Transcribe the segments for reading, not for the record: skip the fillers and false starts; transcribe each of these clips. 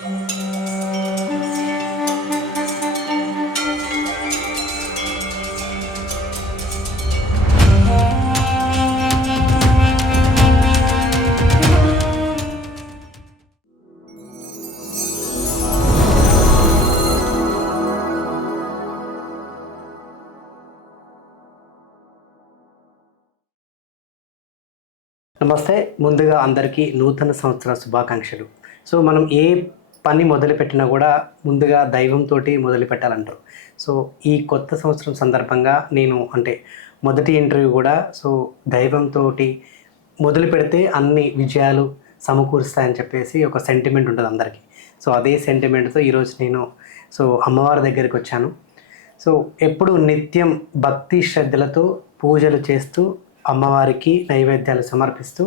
నమస్తే. ముందుగా అందరికీ నూతన సంవత్సర శుభాకాంక్షలు. సో మనం ఏ పని మొదలుపెట్టినా కూడా ముందుగా దైవంతో మొదలు పెట్టాలంటారు. సో ఈ కొత్త సంవత్సరం సందర్భంగా నేను మొదటి ఇంటర్వ్యూ కూడా దైవంతో మొదలు పెడితే అన్ని విజయాలు సమకూరుస్తాయని చెప్పేసి ఒక సెంటిమెంట్ ఉంటుంది అందరికీ. అదే సెంటిమెంట్తో ఈరోజు నేను అమ్మవారి దగ్గరికి వచ్చాను. ఎప్పుడు నిత్యం భక్తి శ్రద్ధలతో పూజలు చేస్తూ అమ్మవారికి నైవేద్యాలు సమర్పిస్తూ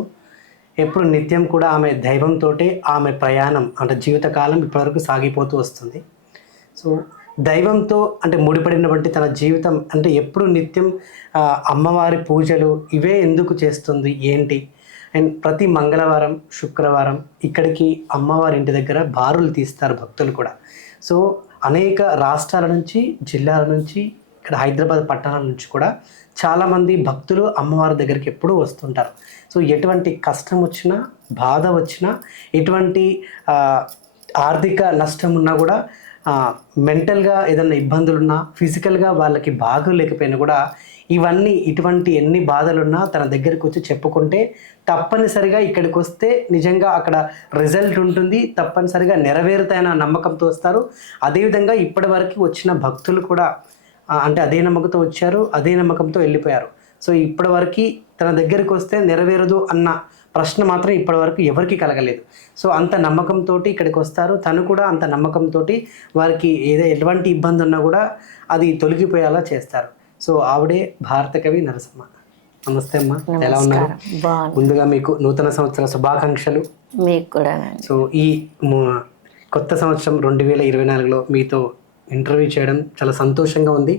ఎప్పుడు నిత్యం కూడా ఆమె దైవంతో ఆమె ప్రయాణం జీవితకాలం ఇప్పటివరకు సాగిపోతూ వస్తుంది. దైవంతో ముడిపడినటువంటి తన జీవితం ఎప్పుడు నిత్యం అమ్మవారి పూజలు ఇవే ఎందుకు చేస్తుంది ఏంటి అండ్ ప్రతి మంగళవారం శుక్రవారం ఇక్కడికి అమ్మవారి ఇంటి దగ్గర బారులు తీస్తారు భక్తులు కూడా. అనేక రాష్ట్రాల నుంచి జిల్లాల నుంచి ఇక్కడ హైదరాబాద్ పట్టణాల నుంచి కూడా చాలామంది భక్తులు అమ్మవారి దగ్గరికి ఎప్పుడూ వస్తుంటారు. ఎటువంటి కష్టం వచ్చినా బాధ వచ్చినా ఎటువంటి ఆర్థిక నష్టం ఉన్నా కూడా మెంటల్గా ఏదైనా ఇబ్బందులున్నా ఫిజికల్గా వాళ్ళకి బాగోలేకపోయినా కూడా ఇటువంటి ఎన్ని బాధలున్నా తన దగ్గరికి వచ్చి చెప్పుకుంటే తప్పనిసరిగా ఇక్కడికి వస్తే నిజంగా అక్కడ రిజల్ట్ ఉంటుంది, తప్పనిసరిగా నెరవేరుతాయన్న నమ్మకంతో వస్తారు. అదేవిధంగా ఇప్పటి వరకు వచ్చిన భక్తులు కూడా అదే నమ్మకంతో వచ్చారు, అదే నమ్మకంతో వెళ్ళిపోయారు. ఇప్పటివరకు తన దగ్గరికి వస్తే నెరవేరదు అన్న ప్రశ్న మాత్రం ఇప్పటివరకు ఎవరికి కలగలేదు. అంత నమ్మకంతో ఇక్కడికి వస్తారు. తను కూడా అంత నమ్మకంతో వారికి ఎటువంటి ఇబ్బంది ఉన్నా కూడా అది తొలగిపోయేలా చేస్తారు. ఆవిడే భారత కవి నరసమ్మ. నమస్తే అమ్మ, ఎలా ఉన్నారు? ముందుగా మీకు నూతన సంవత్సర శుభాకాంక్షలు. మీకు కూడా. ఈ కొత్త సంవత్సరం 2024లో మీతో ఇంటర్వ్యూ చేయడం చాలా సంతోషంగా ఉంది.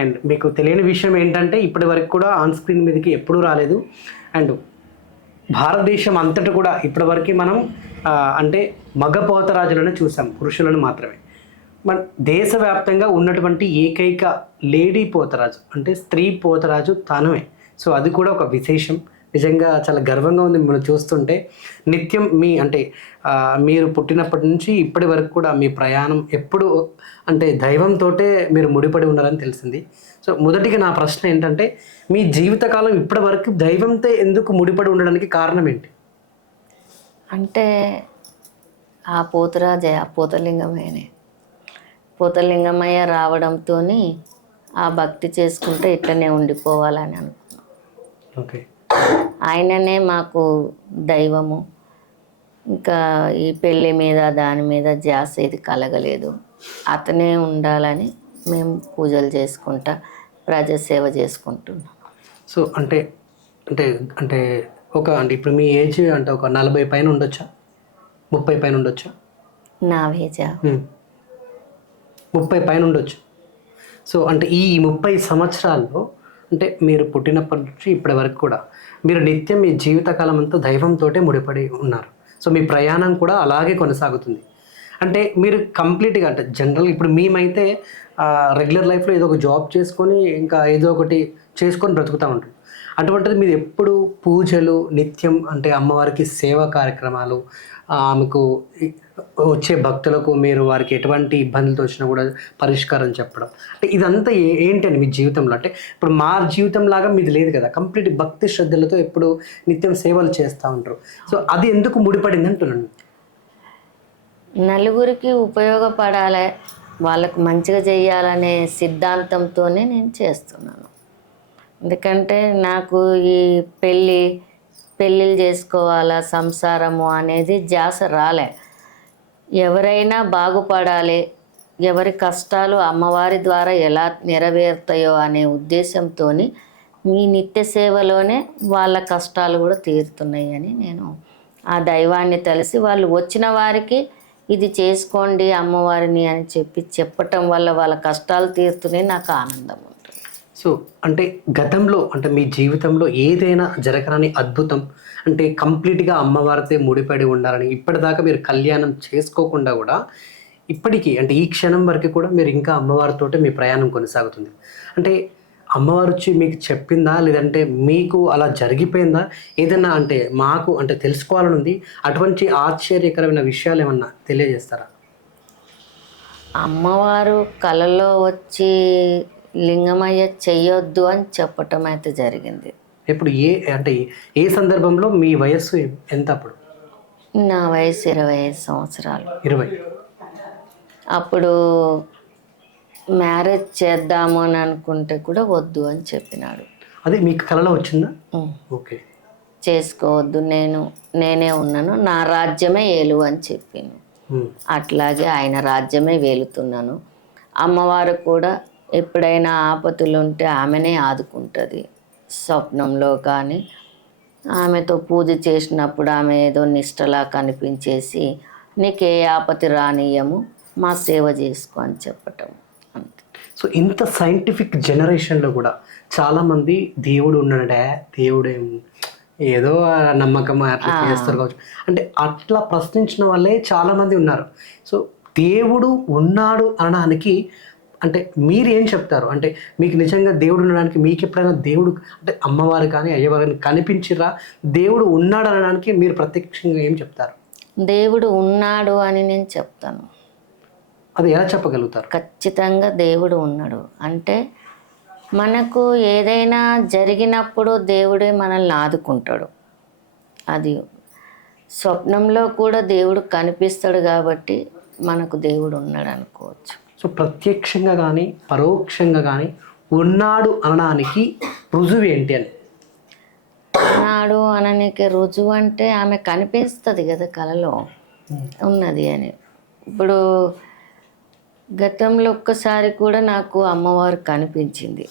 అండ్ మీకు తెలియని విషయం ఏంటంటే ఇప్పటి వరకు కూడా ఆన్ స్క్రీన్ మీదకి ఎప్పుడూ రాలేదు. అండ్ భారతదేశం అంతటా కూడా ఇప్పటి వరకు మనం మగ పోతరాజులను చూసాం, పురుషులను మాత్రమే. మన దేశవ్యాప్తంగా ఉన్నటువంటి ఏకైక లేడీ పోతరాజు స్త్రీ పోతరాజు తానువే. అది కూడా ఒక విశేషం. నిజంగా చాలా గర్వంగా ఉంది మిమ్మల్ని చూస్తుంటే. నిత్యం మీరు పుట్టినప్పటి నుంచి ఇప్పటి వరకు కూడా మీ ప్రయాణం ఎప్పుడు దైవంతో మీరు ముడిపడి ఉన్నారని తెలిసింది. మొదటిగా నా ప్రశ్న ఏంటంటే మీ జీవితకాలం ఇప్పటి వరకు దైవంతో ఎందుకు ముడిపడి ఉండడానికి కారణం ఏంటి? ఆ పోతరాజే ఆ పోతలింగమయ్య రావడంతో ఆ భక్తి చేసుకుంటే ఇట్లనే ఉండిపోవాలని అనుకున్నాం. ఓకే. ఆయననే మాకు దైవము. ఇంకా ఈ పెళ్ళి మీద దాని మీద ధ్యాస ఇది కలగలేదు. అతనే ఉండాలని మేము పూజలు చేసుకుంటా ప్రజాసేవ చేసుకుంటున్నాం. ఇప్పుడు మీ ఏజ్ ఒక 40 పైన ఉండొచ్చా, 30 పైన ఉండొచ్చా? నా ఏజా 30 పైన ఉండొచ్చు. ఈ 30 సంవత్సరాల్లో మీరు పుట్టినప్పటి నుంచి ఇప్పటి వరకు కూడా మీరు నిత్యం మీ జీవితకాలం అంతా దైవంతో ముడిపడి ఉన్నారు. మీ ప్రయాణం కూడా అలాగే కొనసాగుతుంది. మీరు కంప్లీట్గా జనరల్ ఇప్పుడు మేమైతే రెగ్యులర్ లైఫ్లో ఏదో ఒక జాబ్ చేసుకొని ఇంకా ఏదో ఒకటి చేసుకొని బ్రతుకుతూ ఉంటాం. అటువంటిది మీరు ఎప్పుడు పూజలు నిత్యం అమ్మవారికి సేవా కార్యక్రమాలు, ఆమెకు వచ్చే భక్తులకు మీరు వారికి ఎటువంటి ఇబ్బందులతో వచ్చినా కూడా పరిష్కారం చెప్పడం, ఇదంతా ఏంటండి మీ జీవితంలో? ఇప్పుడు మా జీవితం లాగా మీది లేదు కదా, కంప్లీట్ భక్తి శ్రద్ధలతో ఎప్పుడు నిత్యం సేవలు చేస్తూ ఉంటారు. అది ఎందుకు ముడిపడింది అంటున్నాను. నలుగురికి ఉపయోగపడాలి, వాళ్ళకు మంచిగా చేయాలనే సిద్ధాంతంతోనే నేను చేస్తున్నాను. ఎందుకంటే నాకు ఈ పెళ్ళిళ్ళు చేసుకోవాలా సంసారము అనేది ధ్యాస రాలే. ఎవరైనా బాగుపడాలి, ఎవరి కష్టాలు అమ్మవారి ద్వారా ఎలా నెరవేరుతాయో అనే ఉద్దేశంతో మీ నిత్య సేవలోనే వాళ్ళ కష్టాలు కూడా తీరుతున్నాయి అని నేను ఆ దైవాన్ని తెలిసి వాళ్ళు వచ్చిన వారికి ఇది చేసుకోండి అమ్మవారిని అని చెప్పటం వల్ల వాళ్ళ కష్టాలు తీరుతున్నాయి. నాకు ఆనందం ఉంటుంది. సో అంటే గతంలో అంటే మీ జీవితంలో ఏదైనా జరగని అద్భుతం అంటే కంప్లీట్గా అమ్మవారితో ముడిపడి ఉండాలని ఇప్పటిదాకా మీరు కళ్యాణం చేసుకోకుండా కూడా ఇప్పటికీ అంటే ఈ క్షణం వరకు కూడా మీరు ఇంకా అమ్మవారితోటే మీ ప్రయాణం కొనసాగుతుంది. అంటే అమ్మవారు వచ్చి మీకు చెప్పిందా లేదంటే మీకు అలా జరిగిపోయిందా? ఏదైనా అంటే మాకు అంటే తెలుసుకోవాలని ఉంది. అటువంటి ఆశ్చర్యకరమైన విషయాలు ఏమన్నా తెలియజేస్తారా? అమ్మవారు కలలో వచ్చి లింగమయ్య చెయ్యొద్దు అని చెప్పటం అయితే జరిగింది. ఇప్పుడు అంటే ఏ సందర్భంలో మీ వయస్సు ఎంత అప్పుడు? నా వయసు 25 సంవత్సరాలు. 20. అప్పుడు మ్యారేజ్ చేద్దాము అని అనుకుంటే కూడా వద్దు అని చెప్పినాడు. అదే మీకు కలలో వచ్చిందా? ఓకే. చేసుకోవద్దు, నేనే ఉన్నాను, నా రాజ్యమే ఏలు అని చెప్పాను. అట్లాగే ఆయన రాజ్యమే వేలుతున్నాను. అమ్మవారు కూడా ఎప్పుడైనా ఆపతులు ఉంటే ఆమెనే ఆదుకుంటుంది. స్వప్నంలో కానీ ఆమెతో పూజ చేసినప్పుడు ఆమె ఏదో నిష్టలా కనిపించేసి నీకు ఏ ఆపతి రానియము, మా సేవ చేసుకో అని చెప్పటం అంతే. సో ఇంత సైంటిఫిక్ జనరేషన్లో కూడా చాలామంది దేవుడు ఉన్నాడే, దేవుడేం ఏదో నమ్మకం అట్లా చేస్తారు కావచ్చు అంటే అట్లా ప్రశ్నించిన వాళ్ళే చాలామంది ఉన్నారు. సో దేవుడు ఉన్నాడు అనడానికి అంటే మీరు ఏం చెప్తారు? అంటే మీకు నిజంగా దేవుడు ఉండడానికి మీకు ఎప్పుడైనా దేవుడు అంటే అమ్మవారు కానీ అయ్యవారు కానీ కనిపించిరా? దేవుడు ఉన్నాడు అనడానికి మీరు ప్రత్యక్షంగా ఏం చెప్తారు? దేవుడు ఉన్నాడు అని నేను చెప్తాను. అది ఎలా చెప్పగలుగుతారు? ఖచ్చితంగా దేవుడు ఉన్నాడు. అంటే మనకు ఏదైనా జరిగినప్పుడు దేవుడే మనల్ని ఆదుకుంటాడు. అది స్వప్నంలో కూడా దేవుడు కనిపిస్తాడు కాబట్టి మనకు దేవుడు ఉన్నాడు అనుకోవచ్చు. సో ప్రత్యక్షంగా కానీ పరోక్షంగా కానీ ఉన్నాడు అనడానికి రుజువు ఏంటి అని? ఉన్నాడు అనడానికి రుజువు అంటే ఆమె కనిపిస్తుంది కదా కలలో ఉన్నది అని. ఇప్పుడు గతంలో ఒక్కసారి కూడా నాకు అమ్మవారు కనిపించింది.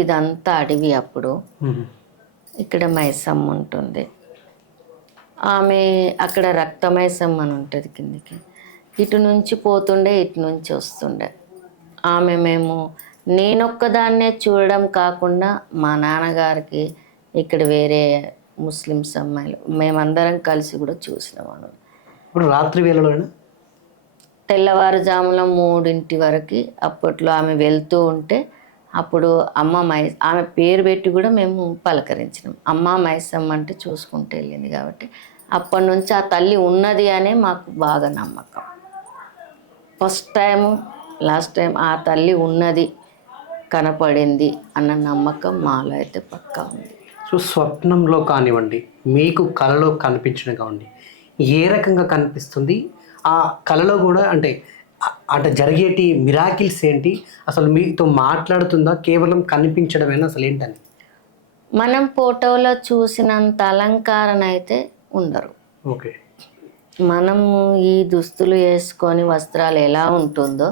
ఇదంతా అడవి. అప్పుడు ఇక్కడ మైసమ్మ ఉంటుంది. ఆమె అక్కడ రక్త మైసమ్మ అని ఉంటుంది కిందికి. ఇటు నుంచి పోతుండే, ఇటు నుంచి వస్తుండే. ఆమె నేనొక్కదాన్నే చూడడం కాకుండా మా నాన్నగారికి ఇక్కడ వేరే ముస్లిమ్స్ అమ్మాయిలు మేమందరం కలిసి కూడా చూసినాము. ఇప్పుడు రాత్రి వేళలో తెల్లవారుజామున 3 వరకు అప్పట్లో ఆమె వెళ్తూ ఉంటే అప్పుడు ఆమె పేరు పెట్టి కూడా మేము పలకరించినాం. అమ్మ మైసమ్మ అంటే చూసుకుంటూ వెళ్ళింది కాబట్టి అప్పటి నుంచి ఆ తల్లి ఉన్నది అనే మాకు బాగా నమ్మకం. ఫస్ట్ టైము లాస్ట్ టైం ఆ తల్లి ఉన్నది, కనపడింది అన్న నమ్మకం మాలో అయితే పక్కా ఉంది. సో స్వప్నంలో కానివ్వండి, మీకు కలలో కనిపించిన కానివ్వండి, ఏ రకంగా కనిపిస్తుంది? ఆ కళలో కూడా అంటే జరిగేటి మిరాకిల్స్ ఏంటి? అసలు మీతో మాట్లాడుతుందా, కేవలం కనిపించడమేనా, అసలు ఏంటని? మనం ఫోటోలో చూసినంత అలంకారణ అయితే ఉండరు. ఓకే. మనము ఈ దుస్తులు వేసుకొని వస్త్రాలు ఎలా ఉంటుందో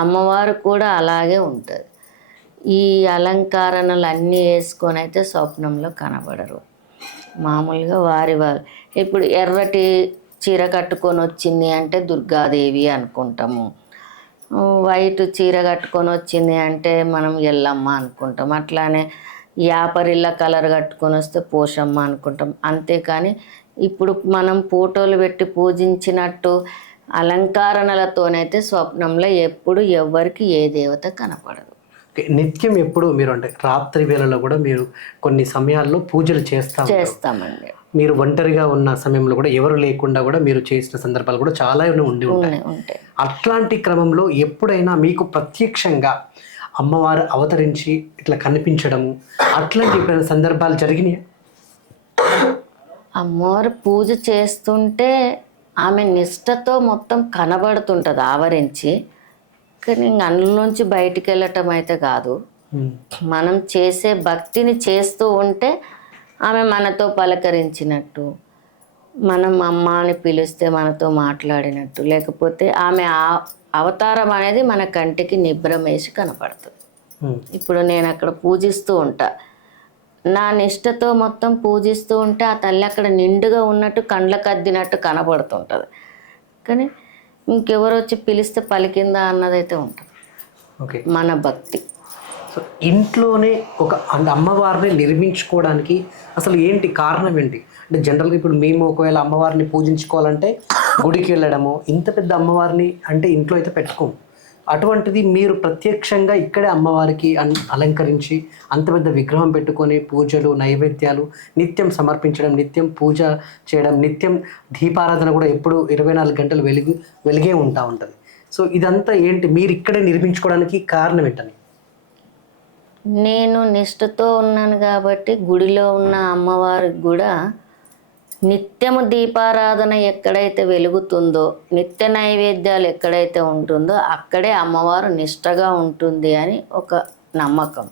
అమ్మవారు కూడా అలాగే ఉంటుంది. ఈ అలంకరణలు అన్నీ వేసుకొని అయితే స్వప్నంలో కనబడరు. మామూలుగా వారు ఇప్పుడు ఎర్రటి చీర కట్టుకొని వచ్చింది అంటే దుర్గాదేవి అనుకుంటాము. వైట్ చీర కట్టుకొని వచ్చింది అంటే మనం ఎల్లమ్మ అనుకుంటాం. అట్లానే యాపరిల్ల కలర్ కట్టుకొని వస్తే పోషమ్మ అనుకుంటాం. అంతేకాని ఇప్పుడు మనం ఫోటోలు పెట్టి పూజించినట్టు అలంకరణలతోనైతే స్వప్నంలో ఎప్పుడు ఎవ్వరికి ఏ దేవత కనపడదు. నిత్యం ఎప్పుడు మీరు అంటే రాత్రి వేళలో కూడా మీరు కొన్ని సమయాల్లో పూజలు చేస్తామండి. మీరు ఒంటరిగా ఉన్న సమయంలో కూడా ఎవరు లేకుండా కూడా మీరు చేసిన సందర్భాలు కూడా చాలా ఉండి ఉంటాయి. అట్లాంటి క్రమంలో ఎప్పుడైనా మీకు ప్రత్యక్షంగా అమ్మవారు అవతరించి ఇట్లా కనిపించడము అట్లాంటి ఎప్పుడైనా సందర్భాలు జరిగినాయి? అమ్మవారు పూజ చేస్తుంటే ఆమె నిష్టతో మొత్తం కనబడుతుంటుంది ఆవరించి. కానీ అందులోంచి బయటికి వెళ్ళటం అయితే కాదు. మనం చేసే భక్తిని చేస్తూ ఉంటే ఆమె మనతో పలకరించినట్టు, మనం అమ్మ అని పిలిస్తే మనతో మాట్లాడినట్టు, లేకపోతే ఆమె అవతారం అనేది మన కంటికి నిబ్రం వేసి కనపడుతుంది. ఇప్పుడు నేను అక్కడ పూజిస్తూ ఉంటా, నా నిష్టతో మొత్తం పూజిస్తూ ఉంటే ఆ తల్లి అక్కడ నిండుగా ఉన్నట్టు కండ్లకు అద్దినట్టు కనపడుతుంటుంది. కానీ ఇంకెవరు వచ్చి పిలిస్తే పలికిందా అన్నదైతే ఉంటుంది మన భక్తి. సో ఇంట్లోనే ఒక అంటే అమ్మవారిని నిర్మించుకోవడానికి అసలు ఏంటి కారణం ఏంటి? అంటే జనరల్గా ఇప్పుడు మేము ఒకవేళ అమ్మవారిని పూజించుకోవాలంటే గుడికి వెళ్ళడము, ఇంత పెద్ద అమ్మవారిని అంటే ఇంట్లో అయితే పెట్టుకోము. అటువంటిది మీరు ప్రత్యక్షంగా ఇక్కడే అమ్మవారికి అలంకరించి అంత పెద్ద విగ్రహం పెట్టుకొని పూజలు నైవేద్యాలు నిత్యం సమర్పించడం, నిత్యం పూజ చేయడం, నిత్యం దీపారాధన కూడా ఎప్పుడు 24 గంటలు వెలిగే ఉంటుంది. సో ఇదంతా ఏంటి, మీరు ఇక్కడే నిర్మించుకోవడానికి కారణం ఏంటని? నేను నిష్ఠతో ఉన్నాను కాబట్టి గుడిలో ఉన్న అమ్మవారికి కూడా నిత్యము దీపారాధన ఎక్కడైతే వెలుగుతుందో, నిత్య నైవేద్యాలు ఎక్కడైతే ఉంటుందో అక్కడే అమ్మవారు నిష్ఠగా ఉంటుంది అని ఒక నమ్మకం.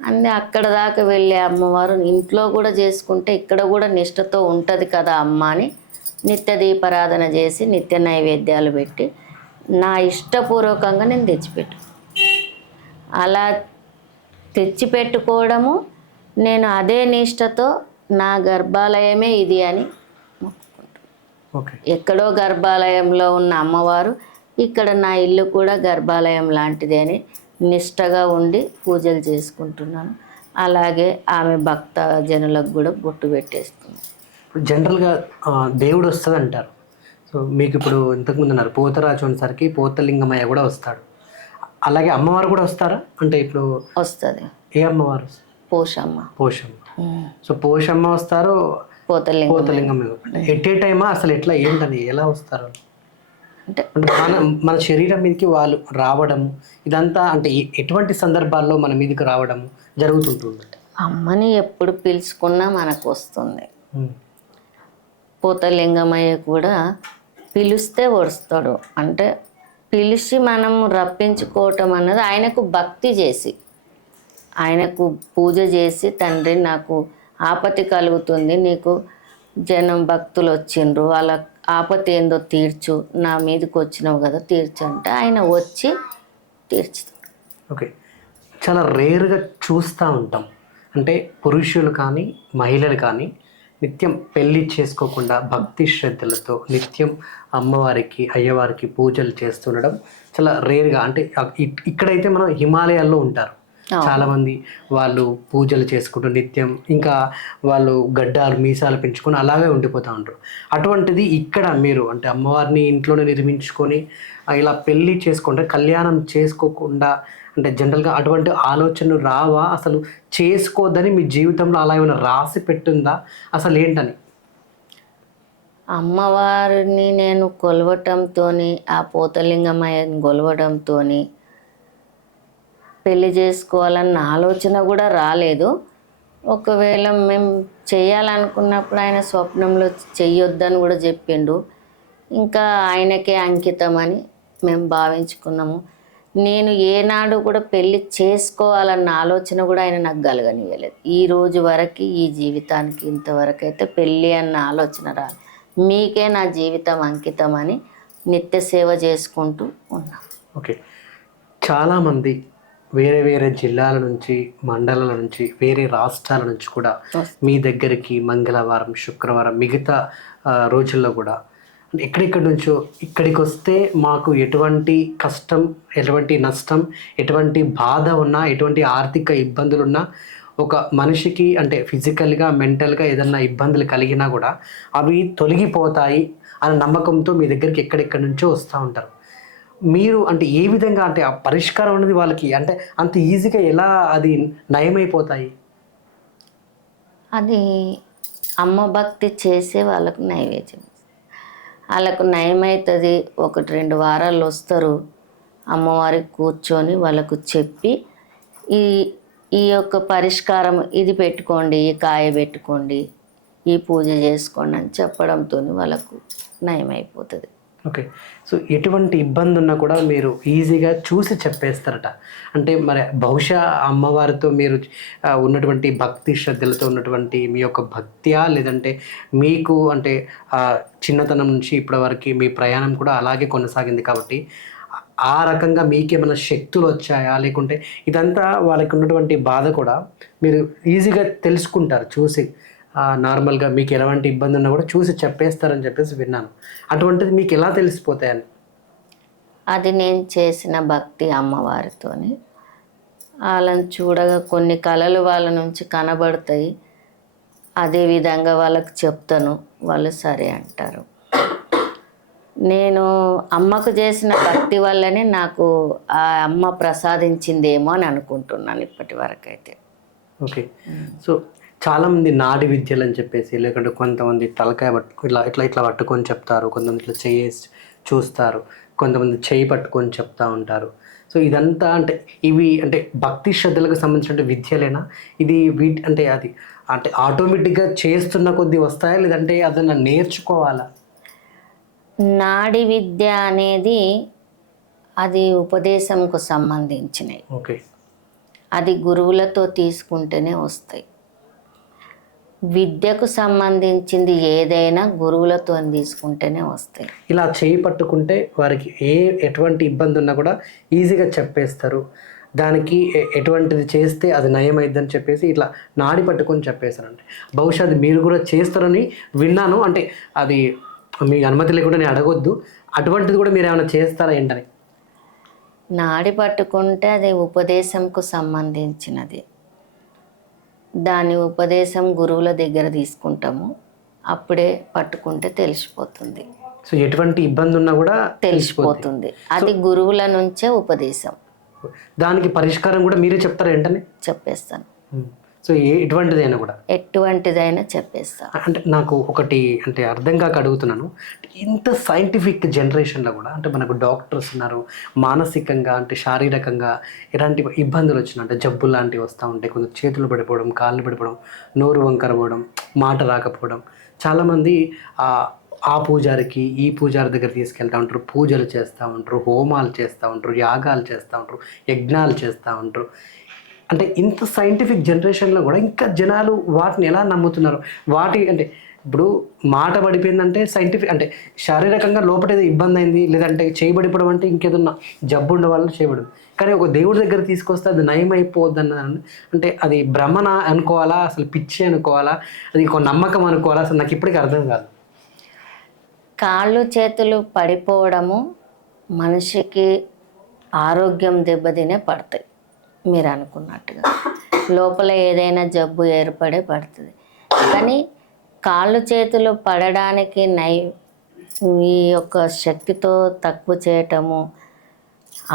అన్నీ అక్కడ దాకా వెళ్ళే అమ్మవారు ఇంట్లో కూడా చేసుకుంటే ఇక్కడ కూడా నిష్ఠతో ఉంటుంది కదా అమ్మ అని నిత్య దీపారాధన చేసి నిత్య నైవేద్యాలు పెట్టి నా ఇష్టపూర్వకంగా నేను తెచ్చిపెట్టు. అలా తెచ్చిపెట్టుకోవడము, నేను అదే నిష్ఠతో నా గర్భాలయమే ఇది అని మొక్కుకుంటాను. ఎక్కడో గర్భాలయంలో ఉన్న అమ్మవారు ఇక్కడ నా ఇల్లు కూడా గర్భాలయం లాంటిదే అని నిష్ఠగా ఉండి పూజలు చేసుకుంటున్నాను. అలాగే ఆమె భక్త జనులకు కూడా బొట్టు పెట్టేస్తుంది. ఇప్పుడు జనరల్గా దేవుడు వస్తుంది అంటారు. సో మీకు ఇప్పుడు ఇంతకుముందు అన్నారు పోతరాజు అనేసరికి పోతలింగమయ్య కూడా వస్తాడు, అలాగే అమ్మవారు కూడా వస్తారా? అంటే ఇప్పుడు వస్తుంది. ఏ అమ్మవారు? పోషమ్మ. సో పోషమ్మ వస్తారు, పోతలింగం ఎట్ ఏ టైమా అసలు ఎట్లా ఏంటని ఎలా వస్తారు? అంటే మన శరీరం మీదకి వాళ్ళు రావడం ఇదంతా అంటే ఎటువంటి సందర్భాల్లో మన మీదకి రావడం జరుగుతుంటుంది? అమ్మని ఎప్పుడు పిలుచుకున్నా మనకు వస్తుంది. పోతలింగమయ్య కూడా పిలిస్తే వస్తాడు. అంటే పిలిచి మనం రప్పించుకోవటం అన్నది ఆయనకు భక్తి చేసి, ఆయనకు పూజ చేసి, తండ్రి నాకు ఆపత్తి కలుగుతుంది, నీకు జనం భక్తులు వచ్చిండ్రు, వాళ్ళ ఆపత్తి ఏందో తీర్చు, నా మీదకి వచ్చినావు కదా తీర్చు అంటే ఆయన వచ్చి తీర్చుతాడు. ఓకే, చాలా రేర్గా చూస్తూ ఉంటాం. అంటే పురుషులు కానీ మహిళలు కానీ నిత్యం పెళ్ళి చేసుకోకుండా భక్తి శ్రద్ధలతో నిత్యం అమ్మవారికి అయ్యవారికి పూజలు చేస్తుండడం చాలా రేర్గా. అంటే ఇక్కడైతే మనం హిమాలయాల్లో ఉంటారు చాలామంది, వాళ్ళు పూజలు చేసుకుంటూ నిత్యం ఇంకా వాళ్ళు గడ్డాలు మీసాలు పెంచుకొని అలాగే ఉండిపోతూ ఉంటారు. అటువంటిది ఇక్కడ మీరు అంటే అమ్మవారిని ఇంట్లోనే నిర్మించుకొని ఇలా పెళ్ళి చేసుకుంటే కళ్యాణం చేసుకోకుండా అంటే జనరల్గా అటువంటి ఆలోచనలు రావా? అసలు చేసుకోవద్దని మీ జీవితంలో అలా ఏమైనా రాసి పెట్టుందా అసలు ఏంటని? అమ్మవారిని నేను కొలవటంతో, ఆ పోతలింగమయ్యని కొలవడంతో పెళ్లి చేసుకోవాలన్న ఆలోచన కూడా రాలేదు. ఒకవేళ మేము చేయాలనుకున్నప్పుడు ఆయన స్వప్నంలో చెయ్యొద్దని కూడా చెప్పిండు. ఇంకా ఆయనకే అంకితం అని మేము భావించుకున్నాము. నేను ఏనాడు కూడా పెళ్ళి చేసుకోవాలన్న ఆలోచన కూడా ఆయన నాకు కలగనివ్వలేదు. ఈ రోజు వరకు, ఈ జీవితానికి ఇంతవరకు అయితే పెళ్ళి అన్న ఆలోచన రాలేదు. మీకే నా జీవితం అంకితం అని నిత్య సేవ చేసుకుంటూ ఉన్నాం. ఓకే, చాలామంది వేరే వేరే జిల్లాల నుంచి, మండలాల నుంచి, వేరే రాష్ట్రాల నుంచి కూడా మీ దగ్గరికి మంగళవారం, శుక్రవారం, మిగతా రోజుల్లో కూడా ఎక్కడెక్కడి నుంచో ఇక్కడికి వస్తే మాకు ఎటువంటి కష్టం, ఎటువంటి నష్టం, ఎటువంటి బాధ ఉన్నా, ఎటువంటి ఆర్థిక ఇబ్బందులున్నా, ఒక మనిషికి అంటే ఫిజికల్గా మెంటల్గా ఏదన్నా ఇబ్బందులు కలిగినా కూడా అవి తొలగిపోతాయి అనే నమ్మకంతో మీ దగ్గరికి ఎక్కడెక్కడి నుంచో వస్తూ ఉంటారు. మీరు అంటే ఏ విధంగా అంటే ఆ పరిష్కారం అనేది వాళ్ళకి అంటే అంత ఈజీగా ఎలా అది నయమైపోతాయి? అది అమ్మ భక్తి చేసే వాళ్ళకు నైవేద్యం, వాళ్ళకు నయమవుతుంది. 1-2 వారాలు వస్తారు, అమ్మవారికి కూర్చొని వాళ్ళకు చెప్పి ఈ యొక్క పరిష్కారం ఇది పెట్టుకోండి, ఈ కాయ పెట్టుకోండి, ఈ పూజ చేసుకోండి అని చెప్పడంతో వాళ్ళకు నయమైపోతుంది. ఓకే, సో ఎటువంటి ఇబ్బంది ఉన్నా కూడా మీరు ఈజీగా చూసి చెప్పేస్తారట. అంటే మరి బహుశా అమ్మవారితో మీరు ఉన్నటువంటి భక్తి శ్రద్ధలతో ఉన్నటువంటి మీ యొక్క భక్త్యా, లేదంటే మీకు అంటే చిన్నతనం నుంచి ఇప్పటి వరకు మీ ప్రయాణం కూడా అలాగే కొనసాగింది కాబట్టి ఆ రకంగా మీకేమైనా శక్తులు వచ్చాయా, లేకుంటే ఇదంతా వాళ్ళకి ఉన్నటువంటి బాధ కూడా మీరు ఈజీగా తెలుసుకుంటారు చూసి, నార్మల్గా మీకు ఎలాంటి ఇబ్బంది ఉన్నా కూడా చూసి చెప్పేస్తారని చెప్పేసి విన్నాను. అటువంటిది మీకు ఎలా తెలిసిపోతాయని? అది నేను చేసిన భక్తి అమ్మవారితోని వాళ్ళని చూడగా కొన్ని కళలు వాళ్ళ నుంచి కనబడతాయి. అదే విధంగా వాళ్ళకి చెప్తాను, వాళ్ళు సరే అంటారు. నేను అమ్మకు చేసిన భక్తి వల్లనే నాకు ఆ అమ్మ ప్రసాదించిందేమో అని అనుకుంటున్నాను ఇప్పటి వరకు అయితే. ఓకే. సో చాలామంది నాడి విద్యలు అని చెప్పేసి, లేకుంటే కొంతమంది తలకాయ పట్టు ఇట్లా ఇట్లా ఇట్లా పట్టుకొని చెప్తారు, కొంతమంది ఇట్లా చేసి చూస్తారు, కొంతమంది చేయి పట్టుకొని చెప్తా ఉంటారు. సో ఇదంతా అంటే ఇవి అంటే భక్తి శ్రద్ధలకు సంబంధించిన విద్యలేనా ఇది? అంటే అది అంటే ఆటోమేటిక్గా చేస్తున్న కొద్దీ వస్తాయా, లేదంటే అదన్నా నేర్చుకోవాలా? నాడి విద్య అనేది అది ఉపదేశంకు సంబంధించినవి. ఓకే. అది గురువులతో తీసుకుంటేనే వస్తాయి. విద్యకు సంబంధించింది ఏదైనా గురువులతో తీసుకుంటేనే వస్తాయి. ఇలా చేయి పట్టుకుంటే వారికి ఎటువంటి ఇబ్బంది ఉన్నా కూడా ఈజీగా చెప్పేస్తారు. దానికి ఎటువంటిది చేస్తే అది నయమైద్దని చెప్పేసి ఇట్లా నాడి పట్టుకొని చెప్పేశారండి. బహుశా అది మీరు కూడా చేస్తారని విన్నాను. అంటే అది మీ అనుమతి లేకుండా నేను అడగొద్దు. అటువంటిది కూడా మీరు ఏమైనా చేస్తారా ఏంటని? నాడి పట్టుకుంటే అది ఉపదేశంకు సంబంధించినది. దాని ఉపదేశం గురువుల దగ్గర తీసుకుంటాము, అప్పుడే పట్టుకుంటే తెలిసిపోతుంది. సో ఎటువంటి ఇబ్బంది ఉన్నా కూడా తెలిసిపోతుంది. అది గురువుల నుంచే ఉపదేశం. దానికి పరిష్కారం కూడా మీరే చెప్తారా ఏంటని? చెప్పేస్తాను. సో ఎటువంటిదైనా కూడా ఎటువంటిదైనా చెప్పేస్తాను. అంటే నాకు ఒకటి అంటే అర్థం కాక అడుగుతున్నాను. ఇంత సైంటిఫిక్ జనరేషన్లో కూడా అంటే మనకు డాక్టర్స్ ఉన్నారు, మానసికంగా అంటే శారీరకంగా ఎలాంటి ఇబ్బందులు వచ్చినా అంటే జబ్బులు లాంటివి వస్తూ ఉంటాయి, కొంచెం చేతులు పడిపోవడం, కాళ్ళు పడిపోవడం, నోరు వంకర పోవడం, మాట రాకపోవడం. చాలామంది ఆ పూజారికి ఈ పూజారి దగ్గర తీసుకెళ్తూ ఉంటారు, పూజలు చేస్తూ ఉంటారు, హోమాలు చేస్తూ ఉంటారు, యాగాలు చేస్తూ ఉంటారు, యజ్ఞాలు చేస్తూ ఉంటారు. అంటే ఇంత సైంటిఫిక్ జనరేషన్లో కూడా ఇంకా జనాలు వాటిని ఎలా నమ్ముతున్నారు? వాటి అంటే ఇప్పుడు మాట పడిపోయిందంటే సైంటిఫిక్ అంటే శారీరకంగా లోపల ఏదో ఇబ్బంది అయింది, లేదంటే చేయబడిపోవడం అంటే ఇంకేదన్నా జబ్బు ఉండే వాళ్ళు చేయబడదు. కానీ ఒక దేవుడి దగ్గర తీసుకొస్తే అది నయం అయిపోద్ది అన్నది అంటే అది భ్రమణ అనుకోవాలా, అసలు పిచ్చి అనుకోవాలా, అది ఒక నమ్మకం అనుకోవాలా? అసలు నాకు ఇప్పటికీ అర్థం కాదు. కాళ్ళు చేతులు పడిపోవడము మనిషికి ఆరోగ్యం దెబ్బతినే పడతాయి. మీరు అనుకున్నట్టుగా లోపల ఏదైనా జబ్బు ఏర్పడే పడుతుంది. కానీ కాళ్ళు చేతులు పడడానికి ఈ యొక్క శక్తితో తక్కువ చేయటము,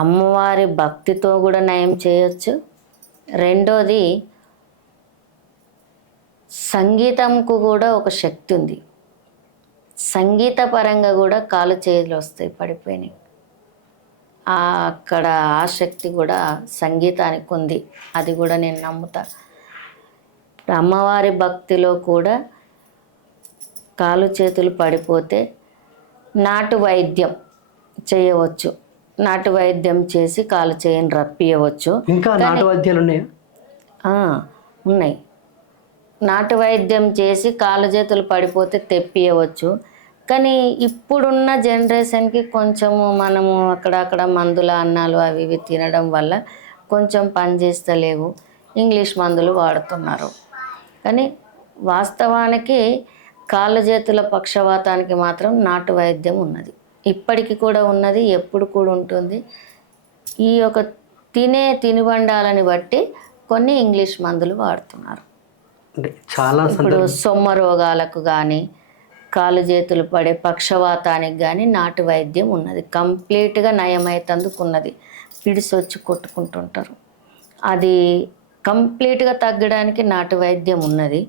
అమ్మవారి భక్తితో కూడా నయం చేయొచ్చు. రెండోది సంగీతంకు కూడా ఒక శక్తి ఉంది. సంగీత పరంగా కూడా కాళ్ళు చేతులు వస్తాయి పడిపోయినాయి. అక్కడ ఆ శక్తి కూడా సంగీతానికి ఉంది, అది కూడా నేను నమ్ముతా. అమ్మవారి భక్తిలో కూడా కాలు చేతులు పడిపోతే నాటు వైద్యం చేయవచ్చు. నాటు వైద్యం చేసి కాలు చేయని రప్పియవచ్చు. ఇంకా నాటు వైద్యాలు ఉన్నాయా? ఉన్నాయి. నాటు వైద్యం చేసి కాలు చేతులు పడిపోతే తెప్పియవచ్చు. కానీ ఇప్పుడున్న జనరేషన్కి కొంచెము మనము అక్కడక్కడ మందుల అన్నాలు అవి ఇవి తినడం వల్ల కొంచెం పనిచేస్తలేవు, ఇంగ్లీష్ మందులు వాడుతున్నారు. కానీ వాస్తవానికి కాళ్ళ చేతుల పక్షవాతానికి మాత్రం నాటు వైద్యం ఉన్నది, ఇప్పటికి కూడా ఉన్నది, ఎప్పుడు కూడా ఉంటుంది. ఈ యొక్క తినుబండాలని బట్టి కొన్ని ఇంగ్లీష్ మందులు వాడుతున్నారు. చాలా ఇప్పుడు సొమ్మ రోగాలకు కానీ కాలు చేతులు పడే పక్షవాతానికి కానీ నాటు వైద్యం ఉన్నది, కంప్లీట్గా నయమైతందుకు ఉన్నది. పిడిసి వచ్చి కొట్టుకుంటుంటారు, అది కంప్లీట్గా తగ్గడానికి నాటు వైద్యం ఉన్నది.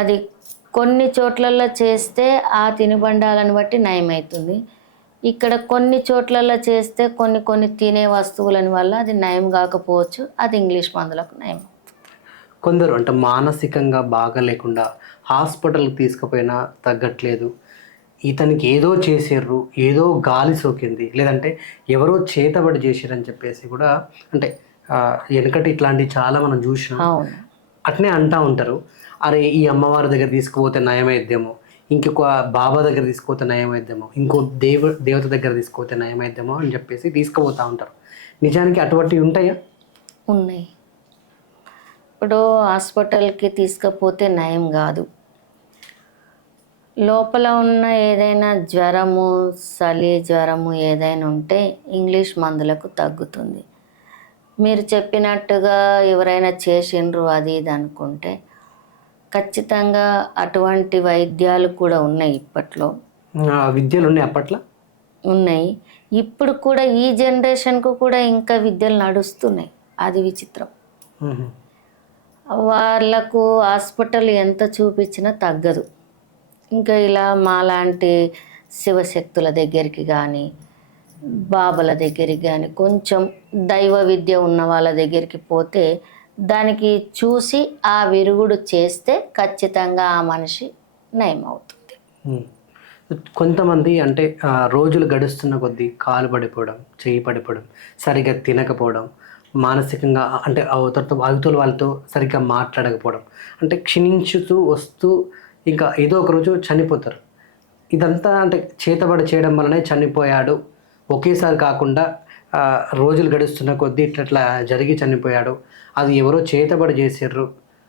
అది కొన్ని చోట్లలో చేస్తే ఆ తినుబండాలను బట్టి నయమవుతుంది. ఇక్కడ కొన్ని చోట్లలో చేస్తే కొన్ని తినే వస్తువులని వల్ల అది నయం కాకపోవచ్చు, అది ఇంగ్లీష్ మందులకు నయం. కొందరు అంటే మానసికంగా బాగా లేకుండా హాస్పిటల్కి తీసుకుపోయినా తగ్గట్లేదు, ఇతనికి ఏదో చేసారు, ఏదో గాలి సోకింది, లేదంటే ఎవరో చేతబడి చేసారని చెప్పేసి కూడా అంటే వెనకటి ఇట్లాంటివి చాలా మనం చూసినాం. అట్నే అంటూ ఉంటారు, అరే ఈ అమ్మవారి దగ్గర తీసుకుపోతే నయమైద్దేమో, ఇంకొక బాబా దగ్గర తీసుకుపోతే నయమైద్దేమో, ఇంకో దేవత దగ్గర తీసుకుపోతే నయమైద్దేమో అని చెప్పేసి తీసుకుపోతూ ఉంటారు. నిజానికి అటువంటివి ఉంటాయా? ఉన్నాయి. ఇప్పుడు హాస్పిటల్కి తీసుకుపోతే నయం కాదు, లోపల ఉన్న ఏదైనా జ్వరము, చలి జ్వరము ఏదైనా ఉంటే ఇంగ్లీష్ మందులకు తగ్గుతుంది. మీరు చెప్పినట్టుగా ఎవరైనా చేసిండ్రు అది ఇది అనుకుంటే ఖచ్చితంగా అటువంటి వైద్యాలు కూడా ఉన్నాయి ఇప్పట్లో. విద్యలు ఉన్నాయి అప్పట్లో. ఉన్నాయి. ఇప్పుడు కూడా ఈ జనరేషన్కు కూడా ఇంకా విద్యలు నడుస్తున్నాయి. అది విచిత్రం. వాళ్ళకు హాస్పిటల్ ఎంత చూపించినా తగ్గదు. ఇంకా ఇలా మాలాంటి శివశక్తుల దగ్గరికి కానీ బాబాల దగ్గరికి కానీ కొంచెం దైవ విద్య ఉన్న వాళ్ళ దగ్గరికి పోతే దానికి చూసి ఆ విరుగుడు చేస్తే ఖచ్చితంగా ఆ మనిషి నయం అవుతుంది. కొంతమంది అంటే రోజులు గడుస్తున్న కొద్దీ కాలు పడిపోవడం, చేయి పడిపోవడం, సరిగ్గా తినకపోవడం, మానసికంగా అంటే అవతల వాళ్ళతో సరిగ్గా మాట్లాడకపోవడం, అంటే క్షీణించుతూ వస్తూ ఇంకా ఏదో ఒక రోజు చనిపోతారు. ఇదంతా అంటే చేతబడి చేయడం వల్లనే చనిపోయాడు, ఒకేసారి కాకుండా రోజులు గడుస్తున్న కొద్దీ ఇట్లా జరిగి చనిపోయాడు, అది ఎవరో చేతబడి చేసారు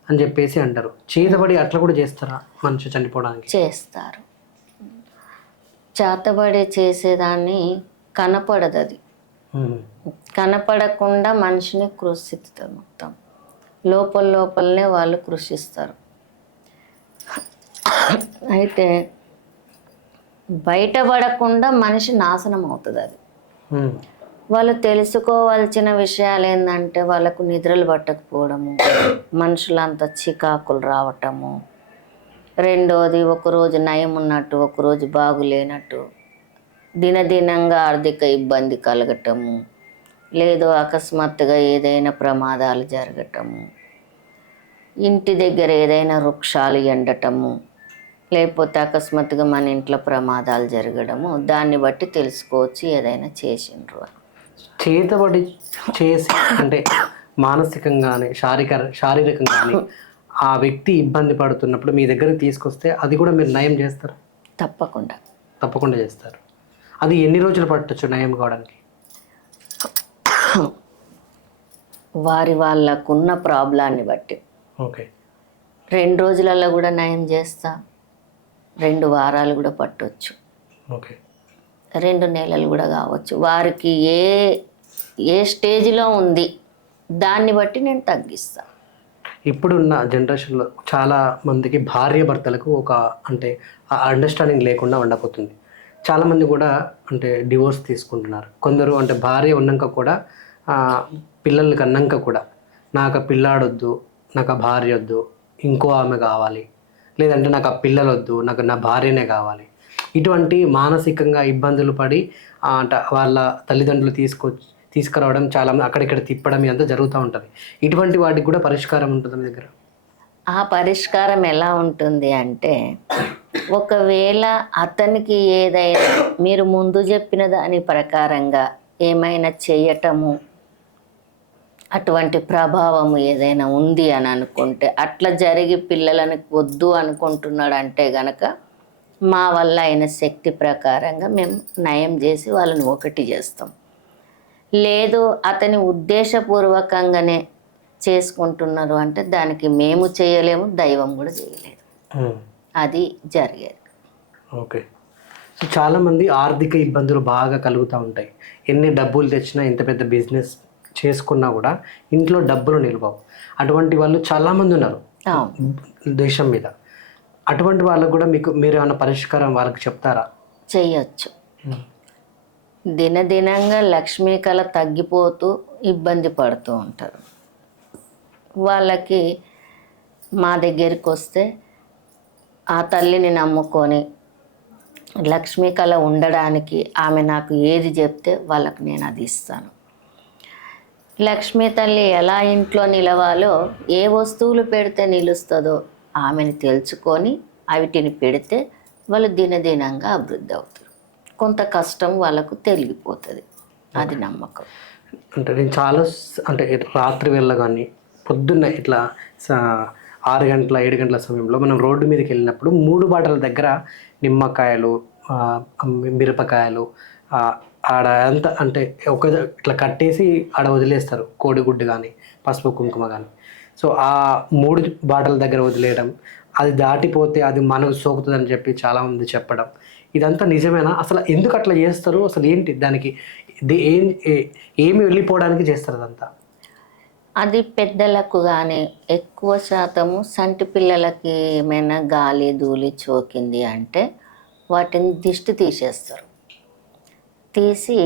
అని చెప్పేసి అంటారు. చేతబడి అట్లా కూడా చేస్తారా మనిషి చనిపోవడానికి? చేస్తారు. చేతబడి చేసేదాన్ని కనపడదు. అది కనపడకుండా మనిషిని కృషిస్తారు. మొత్తం లోపలనే వాళ్ళు కృషిస్తారు. అయితే బయటపడకుండా మనిషి నాశనం అవుతుంది. అది వాళ్ళు తెలుసుకోవాల్సిన విషయాలు ఏంటంటే వాళ్ళకు నిద్రలు పట్టకపోవడము, మనుషులంతా చికాకులు రావటము, రెండోది ఒకరోజు నయం ఉన్నట్టు ఒకరోజు బాగులేనట్టు, దినదినంగా ఆర్థిక ఇబ్బంది కలగటము, లేదు అకస్మాత్తుగా ఏదైనా ప్రమాదాలు జరగటము, ఇంటి దగ్గర ఏదైనా వృక్షాలు ఎండటము, లేకపోతే అకస్మాత్తుగా మన ఇంట్లో ప్రమాదాలు జరగడము, దాన్ని బట్టి తెలుసుకోవచ్చు ఏదైనా చేసిండ్రు. చేతబడి చేసి అంటే మానసికంగానే శారీరకంగానే ఆ వ్యక్తి ఇబ్బంది పడుతున్నప్పుడు మీ దగ్గరకు తీసుకొస్తే అది కూడా మీరు నయం చేస్తారు? తప్పకుండా చేస్తారు. అది ఎన్ని రోజులు పట్టొచ్చు నయం కావడానికి? వాళ్ళకున్న ప్రాబ్లాన్ని బట్టి. ఓకే. 2 రోజులలో కూడా నయం చేస్తా, 2 వారాలు కూడా పట్టవచ్చు, ఓకే, 2 నెలలు కూడా కావచ్చు. వారికి ఏ స్టేజ్లో ఉంది దాన్ని బట్టి నేను తగ్గిస్తాను. ఇప్పుడున్న జనరేషన్లో చాలా మందికి భార్య భర్తలకు ఒక అంటే అండర్స్టాండింగ్ లేకుండా ఉండబోతుంది. చాలామంది కూడా అంటే డివోర్స్ తీసుకుంటున్నారు. కొందరు అంటే భార్య ఉన్నాక కూడా పిల్లలకి అన్నాక కూడా నాకు ఆ పిల్లాడొద్దు, నాకు ఆ భార్య వద్దు, ఇంకో ఆమె కావాలి, లేదంటే నాకు ఆ పిల్లలు వద్దు, నాకు నా భార్యనే కావాలి, ఇటువంటి మానసికంగా ఇబ్బందులు పడి అంటే వాళ్ళ తల్లిదండ్రులు తీసుకురావడం, చాలా అక్కడిక్కడ తిప్పడం ఇదంతా జరుగుతూ ఉంటుంది. ఇటువంటి వాటికి కూడా పరిష్కారం ఉంటుంది మీ దగ్గర? ఆ పరిష్కారం ఎలా ఉంటుంది అంటే, ఒకవేళ అతనికి ఏదైనా మీరు ముందు చెప్పిన దాని ప్రకారంగా ఏమైనా చేయటము, అటువంటి ప్రభావము ఏదైనా ఉంది అని అనుకుంటే, అట్లా జరిగి పిల్లలను వద్దు అనుకుంటున్నాడు అంటే గనక మా వల్ల అయిన శక్తి ప్రకారంగా మేము నయం చేసి వాళ్ళని ఒకటి చేస్తాం. లేదు అతని ఉద్దేశపూర్వకంగానే చేసుకుంటున్నారు అంటే దానికి మేము చేయలేము, దైవం కూడా చేయలేదు. అది జరిగేది. ఓకే. సో చాలామంది ఆర్థిక ఇబ్బందులు బాగా కలుగుతూ ఉంటాయి. ఎన్ని డబ్బులు తెచ్చినా, ఎంత పెద్ద బిజినెస్ చేసుకున్నా కూడా ఇంట్లో డబ్బులు నిలవవు. అటువంటి వాళ్ళు చాలామంది ఉన్నారు దేశం మీద. అటువంటి వాళ్ళకు కూడా మీరు ఏమైనా పరిష్కారం వాళ్ళకి చెప్తారా? చెయ్యొచ్చు. దినదినంగా లక్ష్మీ కళ తగ్గిపోతూ ఇబ్బంది పడుతూ ఉంటారు. వాళ్ళకి మా దగ్గరికి వస్తే ఆ తల్లిని నమ్ముకొని లక్ష్మీ కళ ఉండడానికి ఆమె నాకు ఏది చెప్తే వాళ్ళకు నేను అది ఇస్తాను. లక్ష్మీ తల్లి ఎలా ఇంట్లో నిలవాలో, ఏ వస్తువులు పెడితే నిలుస్తుందో ఆమెను తెలుసుకొని వాటిని పెడితే వాళ్ళు దినదినంగా అభివృద్ధి అవుతారు. కొంత కష్టం వాళ్ళకు తెలిగిపోతుంది. అది నమ్మకం. అంటే నేను చాలా అంటే రాత్రి వేళ కానీ పొద్దున్న ఇట్లా 6 గంటల 7 గంటల సమయంలో మనం రోడ్డు మీదకి వెళ్ళినప్పుడు 3 బాటల దగ్గర నిమ్మకాయలు, మిరపకాయలు ఆడ అంతా అంటే ఇట్లా కట్టేసి ఆడ వదిలేస్తారు. కోడిగుడ్డు కానీ పసుపు కుంకుమ కానీ. సో ఆ 3 బాటల దగ్గర వదిలేయడం, అది దాటిపోతే అది మనకు సోకుతుందని చెప్పి చాలామంది చెప్పడం, ఇదంతా నిజమేనా? అసలు ఎందుకు అట్లా చేస్తారు? అసలు ఏంటి దానికి ఏమి వెళ్ళిపోవడానికి చేస్తారు అదంతా? అది పెద్దలకు కానీ ఎక్కువ శాతము సంటి పిల్లలకి ఏమైనా గాలి ధూళి చోకింది అంటే వాటిని దిష్టి తీసేస్తారు, తీసి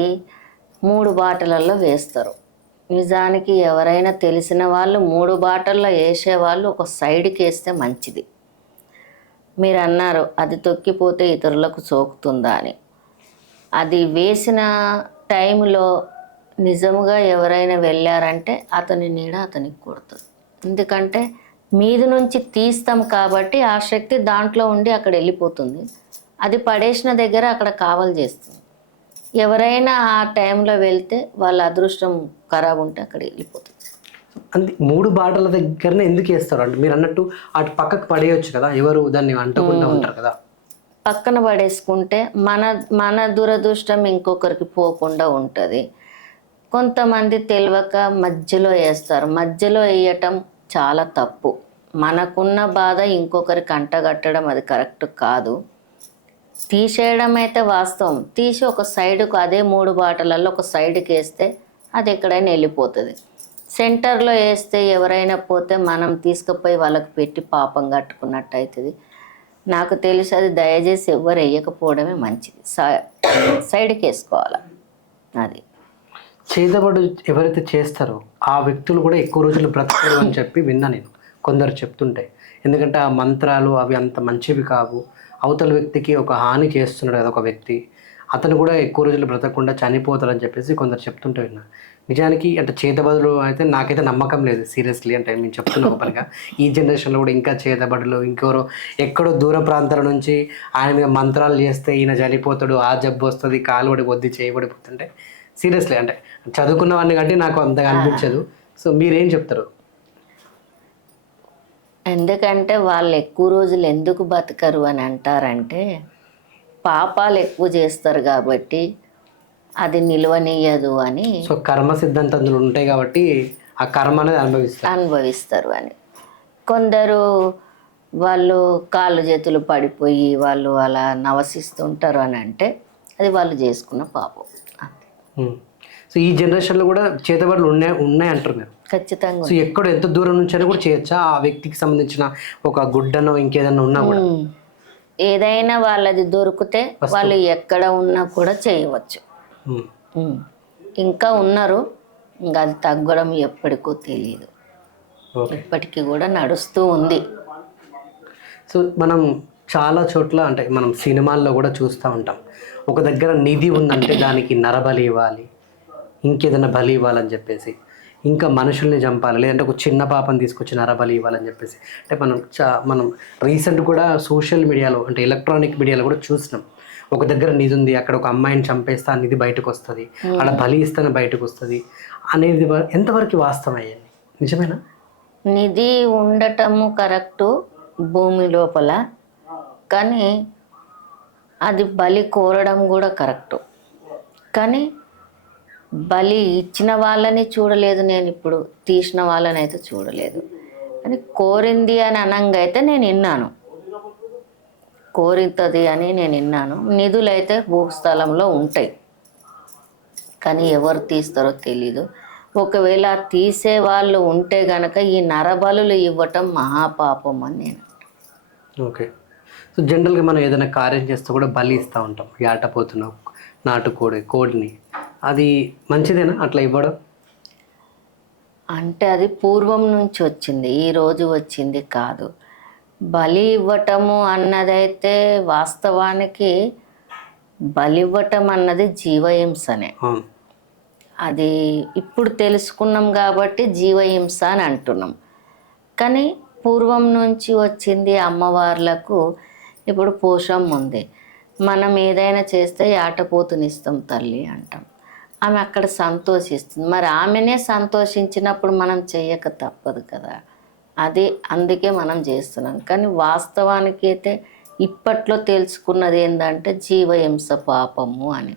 3 బాటలలో వేస్తారు. నిజానికి ఎవరైనా తెలిసిన వాళ్ళు 3 బాటల్లో వేసేవాళ్ళు ఒక సైడ్కి వేస్తే మంచిది. మీరు అన్నారు అది తొక్కిపోతే ఇతరులకు సోకుతుందా అని. అది వేసిన టైంలో నిజముగా ఎవరైనా వెళ్ళారంటే అతని నీడ అతనికి కొడుతుంది. ఎందుకంటే మీది నుంచి తీస్తాం కాబట్టి ఆ శక్తి దాంట్లో ఉండి అక్కడ వెళ్ళిపోతుంది. అది పడేసిన దగ్గర అక్కడ కావలి చేస్తుంది. ఎవరైనా ఆ టైంలో వెళ్తే వాళ్ళ అదృష్టం ఖరాబ్ ఉంటే అక్కడ వెళ్ళిపోతుంది. అంటే 3 బాటల దగ్గరనే ఎందుకు వేస్తారు అంటే మీరు అన్నట్టు అటు పక్కకు పడేయచ్చు కదా, ఎవరు దాన్ని అంటకుండా ఉంటారు కదా. పక్కన పడేసుకుంటే మన దురదృష్టం ఇంకొకరికి పోకుండా ఉంటుంది. కొంతమంది తెలియక మధ్యలో వేస్తారు. మధ్యలో వేయటం చాలా తప్పు. మనకున్న బాధ ఇంకొకరికి అంటగట్టడం అది కరెక్ట్ కాదు. తీసేయడం అయితే వాస్తవం. తీసి ఒక సైడుకు అదే 3 బాటలలో ఒక సైడ్కి వేస్తే అది ఎక్కడైనా వెళ్ళిపోతుంది. సెంటర్లో వేస్తే ఎవరైనా పోతే మనం తీసుకుపోయి వాళ్ళకి పెట్టి పాపం కట్టుకున్నట్టు అవుతుంది. నాకు తెలిసి అది దయచేసి ఎవరు వేయకపోవడమే మంచిది. సైడ్కి వేసుకోవాలి. అది చేతబడు ఎవరైతే చేస్తారో ఆ వ్యక్తులు కూడా ఎక్కువ రోజులు బ్రతకరు అని చెప్పి విన్నా నేను, కొందరు చెప్తుంటే. ఎందుకంటే ఆ మంత్రాలు అవి అంత మంచివి కావు, అవతల వ్యక్తికి ఒక హాని చేస్తున్నాడు కదా ఒక వ్యక్తి, అతను కూడా ఎక్కువ రోజులు బ్రతకకుండా చనిపోతారని చెప్పేసి కొందరు చెప్తుంటే విన్నా. నిజానికి అంటే చేతబడులు అయితే నాకైతే నమ్మకం లేదు సీరియస్లీ. అంటే నేను చెప్తున్నా ఓపెన్గా, ఈ జనరేషన్లో కూడా ఇంకా చేతబడులు ఇంకెవరో ఎక్కడో దూర ప్రాంతాల నుంచి ఆయన మీద మంత్రాలు చేస్తే ఈయన చనిపోతాడు, ఆ జబ్బు వస్తుంది, కాలు పడిపోద్ది, చేయబడిపోతుంటే సీరియస్లీ అంటే చదువుకున్న వాడిని కంటే నాకు అంతగా అనిపించదు. సో మీరేం చెప్తారు? ఎందుకంటే వాళ్ళు ఎక్కువ రోజులు ఎందుకు బతకరు అని అంటారంటే పాపాలు ఎక్కువ చేస్తారు కాబట్టి అది నిలవనీయదు అని. సో కర్మ సిద్ధాంతాలు ఉంటాయి కాబట్టి ఆ కర్మ అనేది అనుభవిస్తారు అని. కొందరు వాళ్ళు కాళ్ళు చేతులు పడిపోయి వాళ్ళు అలా నవసిస్తుంటారు అని అంటే అది వాళ్ళు చేసుకున్న పాపం. సో ఈ జనరేషన్లో కూడా చేతబడులు ఉన్నాయి అంటారు మీరు? ఖచ్చితంగా. సో ఎక్కడ ఎంత దూరం నుంచి అయినా కూడా చేయొచ్చా ఆ వ్యక్తికి సంబంధించిన ఒక గుడ్డనో ఇంకేదన్నా ఉన్నా కూడా? ఏదైనా వాళ్ళది దొరికితే వాళ్ళు ఎక్కడ ఉన్నా కూడా చేయవచ్చు. ఇంకా ఉన్నారు, ఇంకా అది తగ్గడం ఎప్పటికో తెలియదు, ఇప్పటికీ కూడా నడుస్తూ ఉంది. సో మనం చాలా చోట్ల అంటే మనం సినిమాల్లో కూడా చూస్తూ ఉంటాం, ఒక దగ్గర నిధి ఉందంటే దానికి నరబలి ఇవ్వాలి, ఇంకేదైనా బలి ఇవ్వాలని చెప్పేసి, ఇంకా మనుషుల్ని చంపాలి, లేదంటే ఒక చిన్న పాపని తీసుకొచ్చి నరబలి ఇవ్వాలని చెప్పేసి. అంటే మనం రీసెంట్ కూడా సోషల్ మీడియాలో అంటే ఎలక్ట్రానిక్ మీడియాలో కూడా చూసినాం, ఒక దగ్గర నిధి ఉంది, అక్కడ ఒక అమ్మాయిని చంపేస్తే ఆ నిధి బయటకు వస్తుంది, అక్కడ బలి ఇస్తేనే బయటకు వస్తుంది అనేది ఎంతవరకు వాస్తవం అయ్యింది? నిజమేనా? నిధి ఉండటము కరెక్టు భూమి లోపల, కానీ అది బలి కోరడం కూడా కరెక్టు. కానీ బలి ఇచ్చిన వాళ్ళని చూడలేదు నేను, ఇప్పుడు తీసిన వాళ్ళని అయితే చూడలేదు. అని కోరింది అని అనంగా అయితే నేను విన్నాను, కోరింది అని నేను విన్నాను. నిధులైతే భూస్థలంలో ఉంటాయి, కానీ ఎవరు తీస్తారో తెలీదు. ఒకవేళ తీసే వాళ్ళు ఉంటే గనక ఈ నరబలులు ఇవ్వటం మహాపాపం అని నేను. ఓకే. సో జనరల్గా మనం ఏదైనా కార్యం చేస్తే కూడా బలి ఇస్తూ ఉంటాం, ఏటపోతున్న కోడిని, అది మంచిదేనా అట్లా ఇవ్వడం? అంటే అది పూర్వం నుంచి వచ్చింది, ఈ రోజు వచ్చింది కాదు. బలి ఇవ్వటము అన్నదైతే వాస్తవానికి బలి ఇవ్వటం అన్నది జీవహింసనే. అది ఇప్పుడు తెలుసుకున్నాం కాబట్టి జీవహింస అని అంటున్నాం. కానీ పూర్వం నుంచి వచ్చింది అమ్మవార్లకు. ఇప్పుడు పోషం ఉంది, మనం ఏదైనా చేస్తే ఆటపోతునిస్తాం తల్లి అంటాం, ఆమె అక్కడ సంతోషిస్తుంది. మరి ఆమెనే సంతోషించినప్పుడు మనం చేయక తప్పదు కదా, అది అందుకే మనం చేస్తున్నాం. కానీ వాస్తవానికి అయితే ఇప్పట్లో తెలుసుకున్నది ఏంటంటే జీవహింస పాపము అని.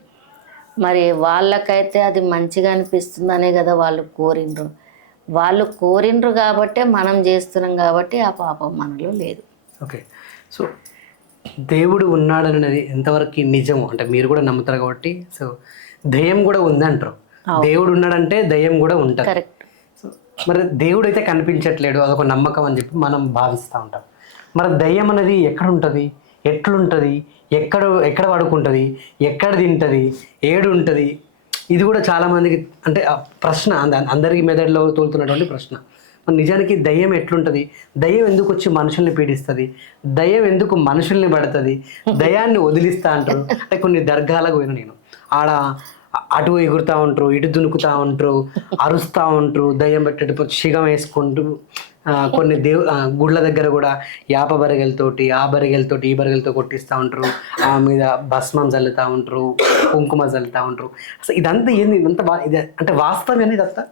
మరి వాళ్ళకైతే అది మంచిగా అనిపిస్తుందనే కదా వాళ్ళు కోరిండ్రు కాబట్టే మనం చేస్తున్నాం, కాబట్టి ఆ పాపం మనలో లేదు. ఓకే. సో దేవుడు ఉన్నాడనేది ఎంతవరకు నిజము అంటే మీరు కూడా నమ్ముతారు కాబట్టి, సో దయ్యం కూడా ఉంది అంటారు. దేవుడు ఉన్నాడంటే దయ్యం కూడా ఉంటారు. కరెక్ట్. సో మరి దేవుడు అయితే కనిపించట్లేడు, అదొక నమ్మకం అని చెప్పి మనం భావిస్తూ ఉంటాం. మరి దయ్యం అనేది ఎక్కడ ఉంటుంది, ఎట్లుంటుంది, ఎక్కడ పడుకుంటుంది, ఎక్కడ తింటుంది, ఏడు ఉంటుంది? ఇది కూడా చాలామందికి అంటే ఆ ప్రశ్న, అందరికీ మెదడులో తోలుతున్నటువంటి ప్రశ్న. మరి నిజానికి దయ్యం ఎట్లుంటుంది, దయ్యం ఎందుకు వచ్చి మనుషుల్ని పీడిస్తుంది, దయ్యం ఎందుకు మనుషుల్ని పడుతుంది, దయ్యాన్ని వదిలిస్తా అంటారు. అంటే కొన్ని దర్గాలకు పోయిన నేను, ఆడ అటు ఎగురుతూ ఉంటారు, ఇటు దునుకుతూ ఉంటారు, అరుస్తూ ఉంటారు, దయ్యం పెట్టేటప్పుడు శిగం వేసుకుంటూ కొన్ని గుళ్ళ దగ్గర కూడా యాప బరిగెలతోటి, ఆ బరిగెలతోటి, ఈ బరిగెలతో కొట్టిస్తూ ఉంటారు, ఆ మీద భస్మం చల్లుతూ ఉంటారు, కుంకుమ చల్లుతూ ఉంటారు. అసలు ఇదంతా ఏంది, ఇదంతా ఇది అంటే వాస్తవం అనేది ఇదంతా?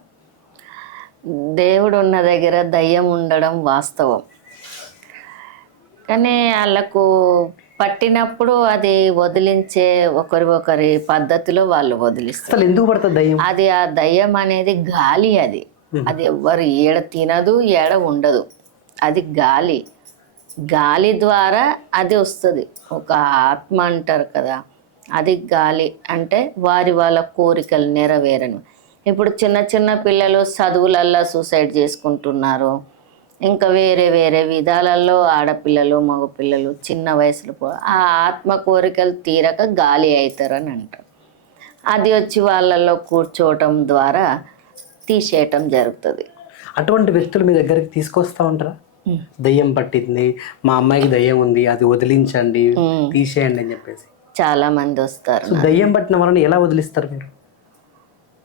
దేవుడు ఉన్న దగ్గర దయ్యం ఉండడం వాస్తవం, కానీ వాళ్ళకు పట్టినప్పుడు అది వదిలించే ఒకరి పద్ధతిలో వాళ్ళు వదిలిస్తారు. అసలు ఎందుకు పడుతుంది దయ్యం? అది ఆ దయ్యం అనేది గాలి, అది ఎవ్వరు ఏడ తినదు, ఏడ ఉండదు, అది గాలి ద్వారా అది వస్తుంది. ఒక ఆత్మ అంటారు కదా, అది గాలి అంటే వాళ్ళ కోరికలు నెరవేరను. ఇప్పుడు చిన్న చిన్న పిల్లలు చదువులల్లో సూసైడ్ చేసుకుంటున్నారు, ఇంకా వేరే విధాలలో ఆడపిల్లలు మగపిల్లలు చిన్న వయసులో ఆ ఆత్మ కోరికలు తీరక గాలి అవుతారని అంటారు. అది వచ్చి వాళ్ళల్లో కూర్చోవటం ద్వారా తీసేయటం జరుగుతుంది. అటువంటి వ్యక్తులు మీ దగ్గరికి తీసుకొస్తా ఉంటారా? దయ్యం పట్టింది, మా అమ్మాయికి దయ్యం ఉంది, అది వదిలించండి, తీసేయండి అని చెప్పేసి చాలా మంది వస్తారు. దయ్యం పట్టిన వాళ్ళని ఎలా వదిలిస్తారు మీరు?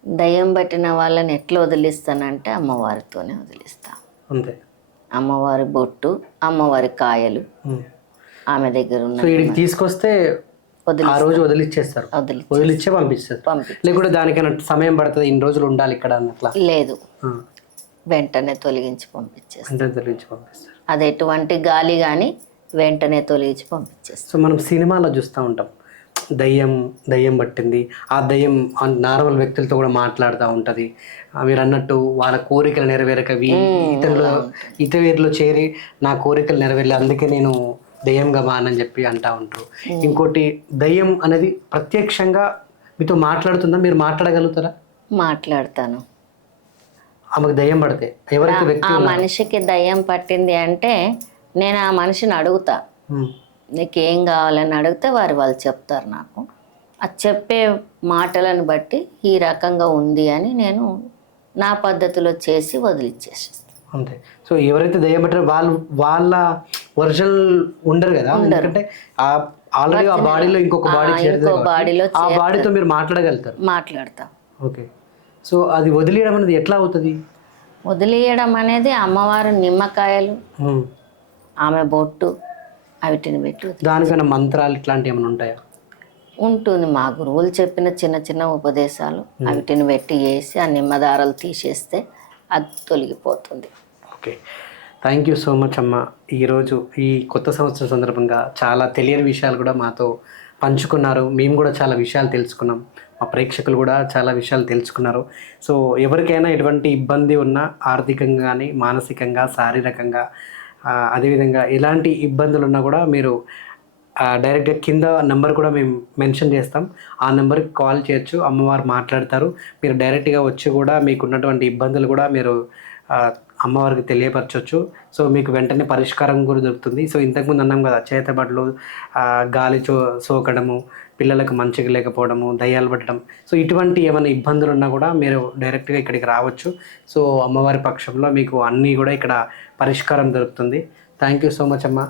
దయ్యం పట్టిన వాళ్ళని ఎట్లా వదిలిస్తానంటే అమ్మవారితోనే వదిలిస్తాం. అంతే, అమ్మవారి బొట్టు, అమ్మవారి కాయలు ఆమె దగ్గర ఉన్న వీడికి తీసుకొస్తే ఆ రోజు వదిలిచ్చేస్తారు, వదిలిచ్చే పంపిస్తారు. లేకుంటే దానికైనా సమయం పడుతుంది, ఇన్ని రోజులు ఉండాలి ఇక్కడ అన్నట్లా? లేదు, వెంటనే తొలగించి పంపించేస్తారు. పంపిస్తారు. అది ఎటువంటి గాలి కానీ వెంటనే తొలగించి పంపించేస్తారు. సో మనం సినిమాలో చూస్తూ ఉంటాం, దయ్యం పట్టింది, ఆ దయ్యం నార్మల్ వ్యక్తులతో కూడా మాట్లాడుతూ ఉంటుంది. మీరు అన్నట్టు వాళ్ళ కోరికలు నెరవేరక ఇతరులో చేరి నా కోరికలు నెరవేరలే, అందుకే నేను దయ్యంగా మానని చెప్పి అంటూ ఉంటారు. ఇంకోటి, దయ్యం అనేది ప్రత్యక్షంగా మీతో మాట్లాడుతుందా? మీరు మాట్లాడగలుగుతారా? మాట్లాడతాను. ఆమెకు దయ్యం పడితే ఎవరైతే వ్యక్తి ఆ మనిషికి దయ్యం పట్టింది అంటే నేను ఆ మనిషిని అడుగుతా, నీకేం కావాలని అడిగితే వాళ్ళు చెప్తారు నాకు. అది చెప్పే మాటలను బట్టి ఈ రకంగా ఉంది అని నేను నా పద్ధతిలో చేసి వదిలిచ్చేసేస్తాను. అంతే. సో ఎవరైతే దయ్యం పట్టారో వాళ్ళ ఒరిజినల్ ఉండరు కదా, ఎందుకంటే ఆల్రెడీ ఆ బాడీలో ఇంకొక బాడీలో ఆ బాడీతో మీరు మాట్లాడతా. ఓకే. సో అది వదిలేయడం అనేది ఎట్లా అవుతుంది? వదిలేయడం అనేది అమ్మవారు నిమ్మకాయలు, ఆమె బొట్టు, అవిటిని పెట్టి. దానికైనా మంత్రాలు ఇట్లాంటివి ఏమైనా ఉంటాయా? ఉంటుంది, మా గురువులు చెప్పిన చిన్న చిన్న ఉపదేశాలు, అవిటిని పెట్టి వేసి ఆ నిమ్మదారాలు తీసేస్తే అది తొలగిపోతుంది. Okay, thank you so much అమ్మ. ఈరోజు ఈ కొత్త సంవత్సరం సందర్భంగా చాలా తెలియని విషయాలు కూడా మాతో పంచుకున్నారు. మేము కూడా చాలా విషయాలు తెలుసుకున్నాం, మా ప్రేక్షకులు కూడా చాలా విషయాలు తెలుసుకున్నారు. సో ఎవరికైనా ఎటువంటి ఇబ్బంది ఉన్నా, ఆర్థికంగా కానీ, మానసికంగా, శారీరకంగా, అదేవిధంగా ఎలాంటి ఇబ్బందులు ఉన్నా కూడా మీరు డైరెక్ట్గా కింద నెంబర్ కూడా మేము మెన్షన్ చేస్తాం, ఆ నెంబర్కి కాల్ చేయొచ్చు, అమ్మవారు మాట్లాడతారు. మీరు డైరెక్ట్గా వచ్చి కూడా మీకు ఉన్నటువంటి ఇబ్బందులు కూడా మీరు అమ్మవారికి తెలియపరచవచ్చు. సో మీకు వెంటనే పరిష్కారం కూడా దొరుకుతుంది. సో ఇంతకుముందు అన్నాం కదా, చేతబడులు, గాలి సోకడము, పిల్లలకు మంచిగా లేకపోవడము, దయ్యాలు పట్టడం, సో ఇటువంటి ఏమైనా ఇబ్బందులు ఉన్నా కూడా మీరు డైరెక్ట్గా ఇక్కడికి రావచ్చు. సో అమ్మవారి పక్షంలో మీకు అన్నీ కూడా ఇక్కడ పరిష్కారం దొరుకుతుంది. థ్యాంక్ యూ సో మచ్ అమ్మ.